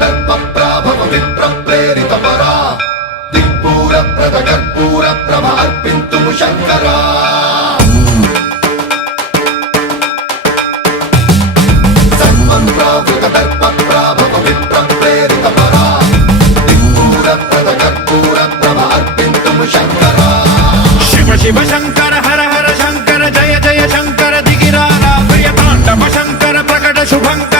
दर्पप्राभव विप्रप्रेरितपरा दिक्पूरप्रदकर्पूरप्रभ अर्पिन्तुं शङ्करा सर्वं प्रावृतदर्पप्राभव विप्रप्रेरितपरा दिक्पूरप्रदकर्पूरप्रभ अर्पिन्तुं शङ्करा शिव शिव शङ्कर हर हर शङ्कर जय जय शङ्कर दिगिरारा प्रियताण्डव शङ्कर प्रकट शुभङ्कर